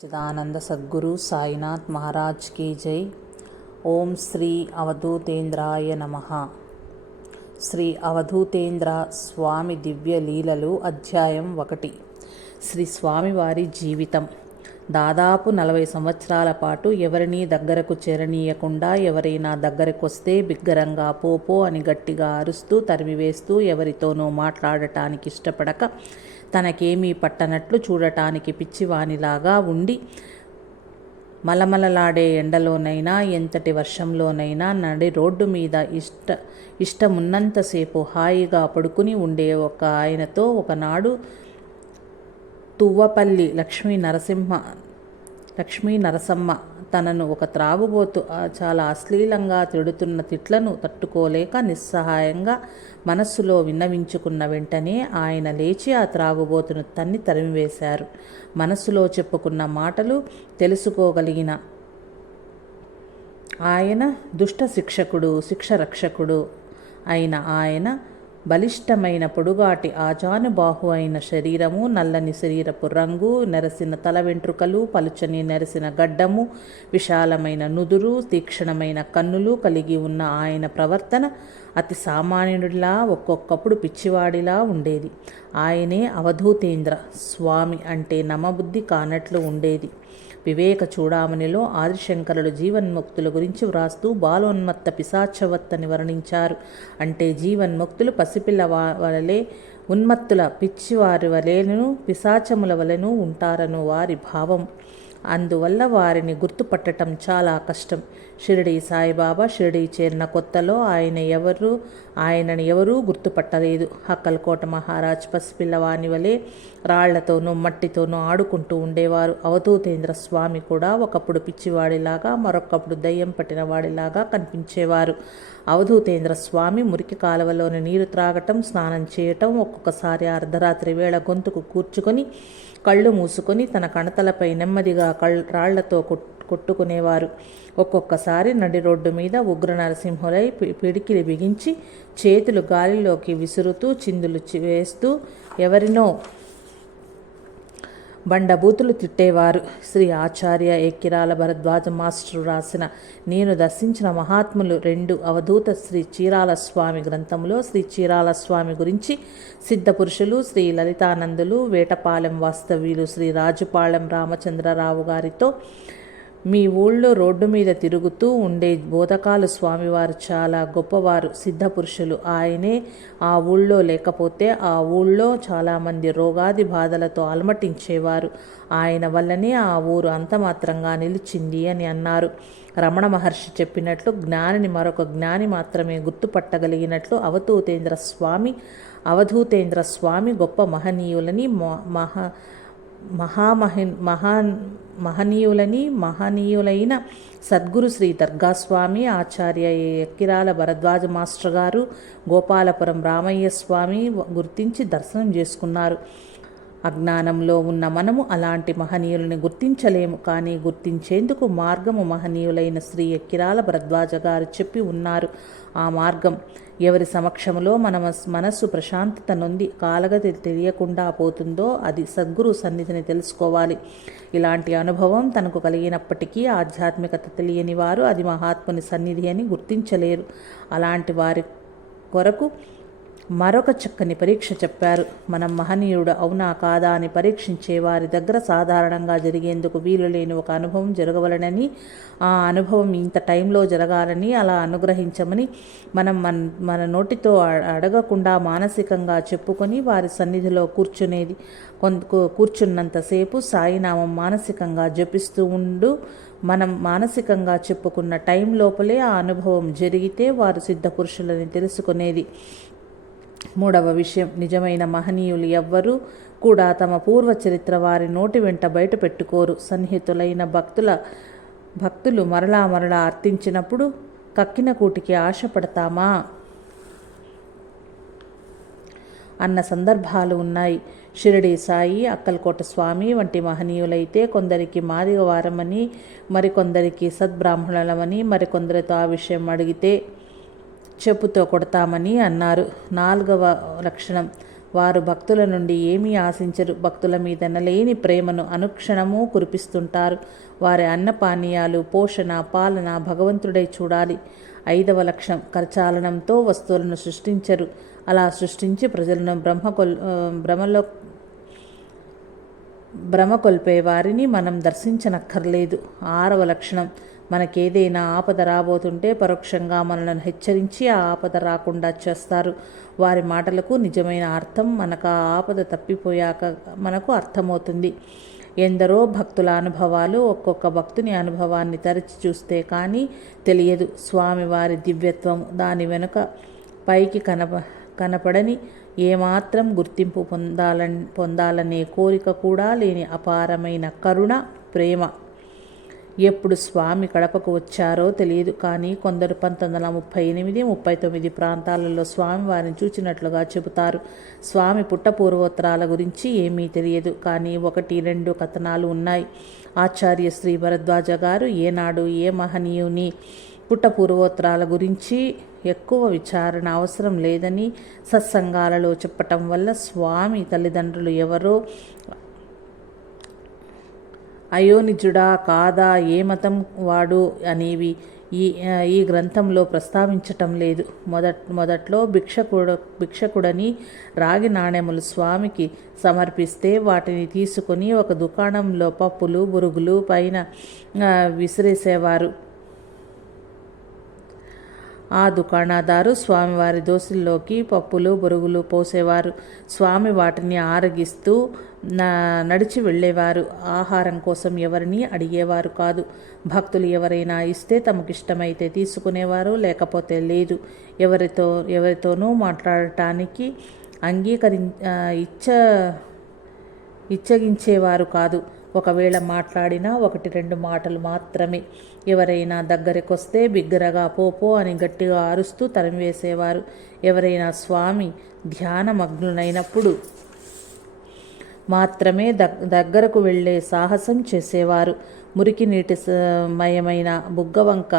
సచ్చిదానంద సద్గురు సాయినాథ్ మహారాజ్ కీ జై ఓం శ్రీ అవధూతేంద్రాయ నమ శ్రీ అవధూతేంద్ర స్వామి దివ్య లీలలు అధ్యాయం ఒకటి। శ్రీ స్వామివారి జీవితం। దాదాపు నలభై సంవత్సరాల పాటు ఎవరినీ దగ్గరకు చేరనీయకుండా ఎవరైనా దగ్గరకు వస్తే బిగ్గరంగా పోపో అని గట్టిగా అరుస్తూ తరిమివేస్తూ ఎవరితోనూ మాట్లాడటానికి ఇష్టపడక తనకేమీ పట్టనట్లు చూడటానికి పిచ్చివానిలాగా ఉండి మలమలలాడే ఎండలోనైనా ఎంతటి వర్షంలోనైనా నడి రోడ్డు మీద ఇష్ట ఇష్టమున్నంతసేపు హాయిగా పడుకుని ఉండే ఒక ఆయనతో ఒకనాడు తువ్వపల్లి లక్ష్మీ నరసింహ లక్ష్మీ నరసమ్మ తనను ఒక త్రాగుబోతు చాలా అశ్లీలంగా తిడుతున్న తిట్లను తట్టుకోలేక నిస్సహాయంగా మనస్సులో విన్నవించుకున్న వెంటనే ఆయన లేచి ఆ త్రాగుబోతును తన్ని తరిమివేశారు. మనస్సులో చెప్పుకున్న మాటలు తెలుసుకోగలిగిన ఆయన దుష్ట శిక్షకుడు శిక్ష రక్షకుడు అయిన ఆయన బలిష్టమైన పొడుగాటి ఆజానుబాహు అయిన శరీరము నల్లని శరీరపు రంగు నెరసిన తల వెంట్రుకలు పలుచని నెరసిన గడ్డము విశాలమైన నుదురు తీక్షణమైన కన్నులు కలిగి ఉన్న ఆయన ప్రవర్తన అతి సామాన్యుడిలా ఒక్కొక్కప్పుడు పిచ్చివాడిలా ఉండేది. ఆయనే అవధూతేంద్ర స్వామి అంటే నమబుద్ధి కానట్లు ఉండేది. వివేక చూడామణిలో ఆదిశంకరులు జీవన్ముక్తుల గురించి వ్రాస్తూ బాలోన్మత్త పిశాచవత్తని వర్ణించారు. అంటే జీవన్ముక్తులు పసిపిల్ల వలలే ఉన్మత్తుల పిచ్చివారి వలెను పిశాచముల వలెను ఉంటారను వారి భావం. అందువల్ల వారిని గుర్తుపట్టడం చాలా కష్టం. షిరిడి సాయిబాబా షిరిడి చేరిన కొత్తలో ఆయన ఎవరు ఆయనని ఎవరూ గుర్తుపట్టలేదు. హక్కలకోట మహారాజ్ పసిపిల్లవాని వలె రాళ్ళతోనూ మట్టితోనూ ఆడుకుంటూ ఉండేవారు. అవధూతేంద్ర స్వామి కూడా ఒకప్పుడు పిచ్చివాడిలాగా మరొకప్పుడు దయ్యం పట్టిన వాడిలాగా కనిపించేవారు. అవధూతేంద్ర స్వామి మురికి కాలువలోని నీరు త్రాగటం స్నానం చేయటం ఒక్కొక్కసారి అర్ధరాత్రి వేళ గొంతుకు కూర్చుకొని కళ్ళు మూసుకొని తన కణతలపై నెమ్మదిగా కళ్ రాళ్ళతో కొట్టుకునేవారు. ఒక్కొక్కసారి నడి రోడ్డు మీద ఉగ్ర నరసింహులై పిడికిలి బిగించి చేతులు గాలిలోకి విసురుతూ చిందులు వేస్తూ ఎవరినో బండబూతులు తిట్టేవారు. శ్రీ ఆచార్య ఎక్కిరాల భరద్వాజ మాస్టర్ రాసిన నేను దర్శించిన మహాత్ములు రెండు అవధూత శ్రీ చీరాల స్వామి గ్రంథంలో శ్రీ చీరాల స్వామి గురించి సిద్ధపురుషులు శ్రీ లలితానందులు వేటపాలెం వాస్తవ్యులు శ్రీ రాజుపాలెం రామచంద్రరావు గారితో మీ ఊళ్ళో రోడ్డు మీద తిరుగుతూ ఉండే బోధకాలు స్వామివారు చాలా గొప్పవారు సిద్ధపురుషులు. ఆయనే ఆ ఊళ్ళో లేకపోతే ఆ ఊళ్ళో చాలామంది రోగాది బాధలతో అలమటించేవారు. ఆయన వల్లనే ఆ ఊరు అంతమాత్రంగా నిలిచింది అని అన్నారు. రమణ మహర్షి చెప్పినట్లు జ్ఞానిని మరొక జ్ఞాని మాత్రమే గుర్తుపట్టగలిగినట్లు అవధూతేంద్ర స్వామి అవధూతేంద్ర స్వామి గొప్ప మహనీయులని మహా మహామహి మహా మహనీయులని మహనీయులైన సద్గురు శ్రీ దర్గాస్వామి ఆచార్య ఎక్కిరాల భరద్వాజ మాస్టర్ గారు గోపాలపురం రామయ్య స్వామి గుర్తించి దర్శనం చేసుకున్నారు. అజ్ఞానంలో ఉన్న మనము అలాంటి మహనీయులని గుర్తించలేము కానీ గుర్తించేందుకు మార్గము మహనీయులైన శ్రీ ఎక్కిరాల భరద్వాజ గారు చెప్పి ఉన్నారు. ఆ మార్గం ఎవరి సమక్షంలో మన మనస్సు ప్రశాంతత నొంది కాలగతి తెలియకుండా పోతుందో అది సద్గురు సన్నిధిని తెలుసుకోవాలి. ఇలాంటి అనుభవం తనకు కలిగినప్పటికీ ఆధ్యాత్మికత తెలియని వారు అది మహాత్ముని సన్నిధి అని గుర్తించలేరు. అలాంటి వారి కొరకు మరొక చక్కని పరీక్ష చెప్పారు. మనం మహనీయుడు అవునా కాదా అని పరీక్షించే వారి దగ్గర సాధారణంగా జరిగేందుకు వీలు లేని ఒక అనుభవం జరగవలనని ఆ అనుభవం ఇంత టైంలో జరగాలని అలా అనుగ్రహించమని మనం మన మన నోటితో అడగకుండా మానసికంగా చెప్పుకొని వారి సన్నిధిలో కూర్చునేది కొంత కూర్చున్నంతసేపు సాయినామం మానసికంగా జపిస్తూ ఉండు. మనం మానసికంగా చెప్పుకున్న టైం లోపలే ఆ అనుభవం జరిగితే వారు సిద్ధపురుషులని తెలుసుకునేది. మూడవ విషయం నిజమైన మహనీయులు ఎవ్వరూ కూడా తమ పూర్వ చరిత్ర వారి నోటి వెంట బయట పెట్టుకోరు. సన్నిహితులైన భక్తుల భక్తులు మరలా మరలా అర్థించినప్పుడు కక్కిన కూటికి ఆశపడతామా? అన్న సందర్భాలు ఉన్నాయి. షిరిడి సాయి అక్కలకోట స్వామి వంటి మహనీయులైతే కొందరికి మాదిగవారమని మరికొందరికి సద్బ్రాహ్మణులమని మరికొందరితో ఆ విషయం అడిగితే చెప్పుతో కొడతామని అన్నారు. నాలుగవ లక్షణం వారు భక్తుల నుండి ఏమీ ఆశించరు. భక్తుల మీద లేని ప్రేమను అనుక్షణము కురిపిస్తుంటారు. వారి అన్నపానీయాలు పోషణ పాలన భగవంతుడై చూడాలి. ఐదవ లక్షణం కరచాలనంతో వస్తువులను సృష్టించరు. అలా సృష్టించి ప్రజలను బ్రహ్మకొల్ భ్రమలో భ్రమ కొల్పే వారిని మనం దర్శించనక్కర్లేదు. ఆరవ లక్షణం మనకేదైనా ఆపద రాబోతుంటే పరోక్షంగా మనల్ని హెచ్చరించి ఆ ఆపద రాకుండా చేస్తారు. వారి మాటలకు నిజమైన అర్థం మనకు ఆ ఆపద తప్పిపోయాక మనకు అర్థమవుతుంది. ఎందరో భక్తుల అనుభవాలు ఒక్కొక్క భక్తుని అనుభవాన్ని తరచి చూస్తే కానీ తెలియదు. స్వామివారి దివ్యత్వం దాని వెనుక పైకి కనప కనపడని ఏమాత్రం గుర్తింపు పొందాలని పొందాలనే కోరిక కూడా లేని అపారమైన కరుణ ప్రేమ. ఎప్పుడు స్వామి కడపకు వచ్చారో తెలియదు కానీ కొందరు పంతొమ్మిది వందల ముప్పై ఎనిమిది ముప్పై తొమ్మిది ప్రాంతాలలో స్వామి వారిని చూచినట్లుగా చెబుతారు. స్వామి పుట్ట పూర్వోత్తరాల గురించి ఏమీ తెలియదు కానీ ఒకటి రెండు కథనాలు ఉన్నాయి. ఆచార్య శ్రీ భరద్వాజ గారు ఏనాడు ఏ మహనీయుని పుట్ట పూర్వోత్తరాల గురించి ఎక్కువ విచారణ అవసరం లేదని సత్సంగాలలో చెప్పటం వల్ల స్వామి తల్లిదండ్రులు ఎవరో అయోనిజుడా కాదా? ఏ మతం వాడు అనేవి ఈ ఈ గ్రంథంలో ప్రస్తావించటం లేదు. మొదట్ మొదట్లో భిక్షకుడు భిక్షకుడని రాగి నాణెములు స్వామికి సమర్పిస్తే వాటిని తీసుకొని ఒక దుకాణంలో పప్పులు బురుగులు పైన విసిరేసేవారు. ఆ దుకాణదారు స్వామివారి దోసుల్లోకి పప్పులు బొరుగులు పోసేవారు. స్వామి వాటిని ఆరగిస్తూ నడిచి వెళ్ళేవారు. ఆహారం కోసం ఎవరిని అడిగేవారు కాదు. భక్తులు ఎవరైనా ఇస్తే తమకిష్టమైతే తీసుకునేవారు లేకపోతే లేదు. ఎవరితో ఎవరితోనూ మాట్లాడటానికి అంగీకరి ఇచ్చ ఇచ్చగించేవారు కాదు. ఒకవేళ మాట్లాడినా ఒకటి రెండు మాటలు మాత్రమే. ఎవరైనా దగ్గరికొస్తే బిగ్గరగా పోపో అని గట్టిగా అరుస్తూ తరిమివేసేవారు. ఎవరైనా స్వామి ధ్యానమగ్నులైనప్పుడు మాత్రమే దగ్ దగ్గరకు వెళ్ళే సాహసం చేసేవారు. మురికి నీటి మయమైన బుగ్గవంక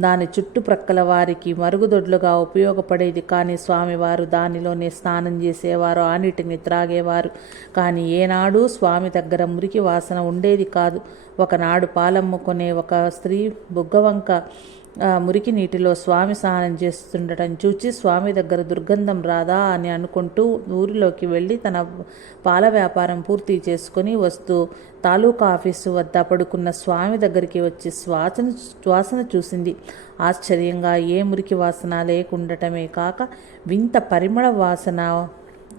దాని చుట్టుప్రక్కల వారికి మరుగుదొడ్లుగా ఉపయోగపడేది. కానీ స్వామివారు దానిలోనే స్నానం చేసేవారు ఆ నీటిని త్రాగేవారు. కానీ ఏనాడు స్వామి దగ్గర మురికి వాసన ఉండేది కాదు. ఒకనాడు పాలమ్ముకునే ఒక స్త్రీ బుగ్గవంక మురికి నీటిలో స్వామి స్నానం చేస్తుండటం చూచి స్వామి దగ్గర దుర్గంధం రాదా? అని అనుకుంటూ ఊరిలోకి వెళ్ళి తన పాల వ్యాపారం పూర్తి చేసుకొని వస్తూ తాలూకా ఆఫీసు వద్ద పడుకున్న స్వామి దగ్గరికి వచ్చి శ్వాసను శ్వాసన చూసింది. ఆశ్చర్యంగా ఏ మురికి వాసన లేకుండటమే కాక వింత పరిమళ వాసన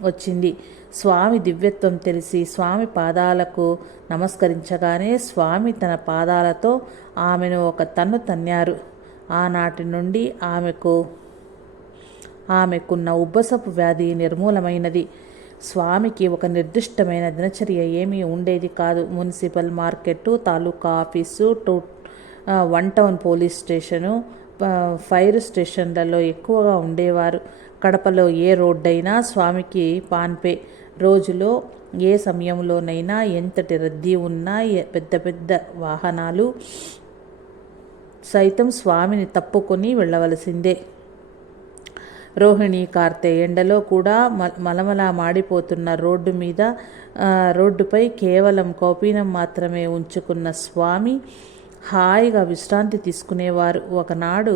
వచ్చింది. స్వామి దివ్యత్వం తెలిసి స్వామి పాదాలకు నమస్కరించగానే స్వామి తన పాదాలతో ఆమెను ఒక తన్ను తన్నారు ఆనాటి నుండి ఆమెకు ఆమెకున్న ఉబ్బసపు వ్యాధి నిర్మూలమైనది. స్వామికి ఒక నిర్దిష్టమైన దినచర్య ఏమీ ఉండేది కాదు. Municipal market taluka office two one town police station fire స్టేషన్లలో ఎక్కువగా ఉండేవారు. కడపలో ఏ రోడ్డైనా స్వామికి పాన్పే. రోజులో ఏ సమయంలోనైనా ఎంతటి రద్దీ ఉన్నా పెద్ద పెద్ద వాహనాలు సైతం స్వామిని తప్పుకొని వెళ్ళవలసిందే. రోహిణి కార్తె ఎండలో కూడా మ మలమల మాడిపోతున్న రోడ్డు మీద రోడ్డుపై కేవలం కౌపీనం మాత్రమే ఉంచుకున్న స్వామి హాయిగా విశ్రాంతి తీసుకునేవారు. ఒకనాడు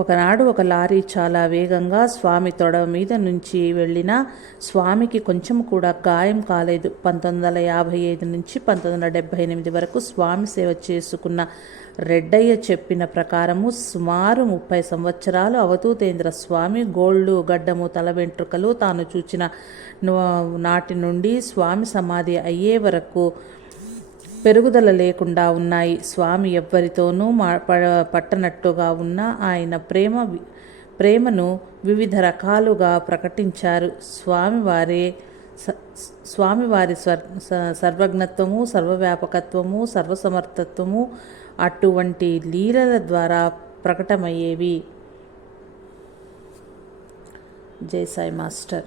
ఒకనాడు ఒక లారీ చాలా వేగంగా స్వామి తొడ మీద నుంచి వెళ్ళినా స్వామికి కొంచెం కూడా గాయం కాలేదు. పంతొమ్మిది వందల యాభై ఐదు నుంచి పంతొమ్మిది వందల డెబ్భై ఎనిమిది వరకు స్వామి సేవ చేసుకున్న రెడ్డయ్య చెప్పిన ప్రకారము సుమారు ముప్పై సంవత్సరాలు అవధూతేంద్ర స్వామి గోళ్ళు గడ్డము తల వెంట్రుకలు తాను చూచిన నాటి నుండి స్వామి సమాధి అయ్యే వరకు పెరుగుదల లేకుండా ఉన్నాయి. స్వామి ఎవ్వరితోనూ మా ప- పట్టనట్టుగా ఉన్న ఆయన ప్రేమ ప్రేమను వివిధ రకాలుగా ప్రకటించారు. స్వామివారే స్వామివారి స్వర్ సర్వజ్ఞత్వము సర్వవ్యాపకత్వము సర్వసమర్థత్వము అటువంటి లీలల ద్వారా ప్రకటమయ్యేవి. జై సాయి మాస్టర్.